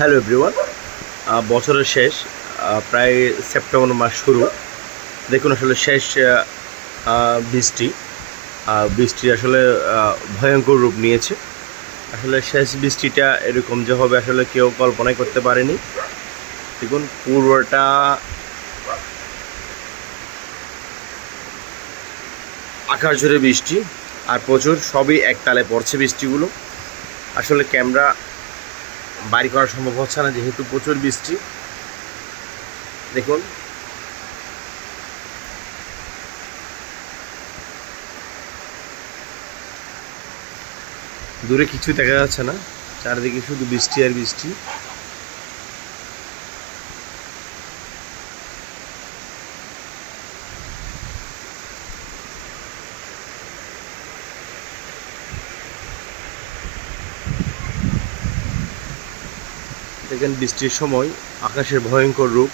Hello everyone বছরের শেষ প্রায় সেপ্টেম্বর মাস শুরু। দেখুন আসলে শেষ বৃষ্টি বৃষ্টি আসলে ভয়ঙ্কর রূপ নিয়েছে। আসলে শেষ বৃষ্টিটা এরকম যে হবে আসলে কেউ কল্পনাই করতে পারেনি। দেখুন পুরোটা আকাশ জুড়ে বৃষ্টি, আর প্রচুর সবই একতালে পড়ছে বৃষ্টিগুলো। আসলে ক্যামেরা বাড়ি করা সম্ভব হচ্ছে না, যেহেতু প্রচুর বৃষ্টি। দেখুন। দূরে কিছু দেখা যাচ্ছে না, চারিদিকে শুধু বৃষ্টি আর বৃষ্টি। দেখেন বৃষ্টির সময় আকাশের ভয়ঙ্কর রূপ।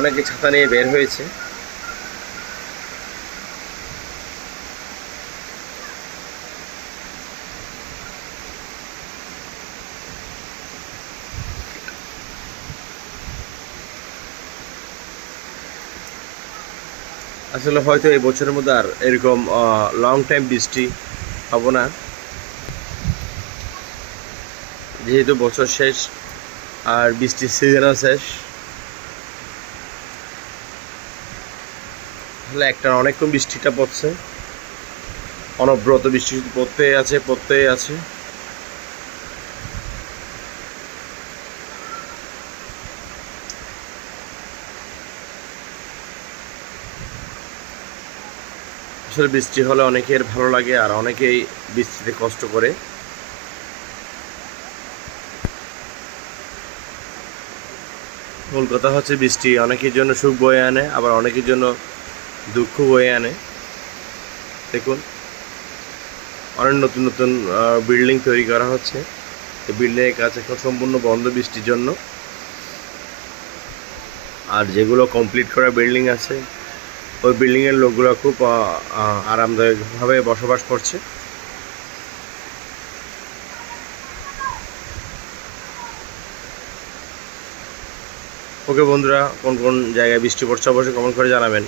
অনেকে ছাতা নিয়ে বের হয়েছে। আসলে হয়তো এই বছরের মধ্যে আর এরকম লং টাইম বৃষ্টি হব না। যেহেতু বছর শেষ আর বৃষ্টির সিজনও শেষ। আসলে একটা অনেক অনেকক্ষণ বৃষ্টিটা পড়ছে। অনব্রত বৃষ্টি পড়তেই আছে পড়তেই আছে। আসলে বৃষ্টি হলে অনেকের ভালো লাগে আর অনেকেই বৃষ্টিতে কষ্ট করে। মূল কথা হচ্ছে বৃষ্টি অনেকের জন্য সুখ বয়ে আনে, আবার অনেকের জন্য দুঃখ বয়ে আনে। দেখুন, অনেক নতুন নতুন বিল্ডিং তৈরি করা হচ্ছে। এই বিল্ডিংয়ের কাজ এখন সম্পূর্ণ বন্ধ বৃষ্টির জন্য। আর যেগুলো কমপ্লিট করা বিল্ডিং আছে, ওই বিল্ডিংয়ের লোকগুলো খুব আরামদায়কভাবে বসবাস করছে। ওকে বন্ধুরা, কোন কোন জায়গায় বৃষ্টি পড়ছে অবশ্যই কমেন্ট করে জানাবেন।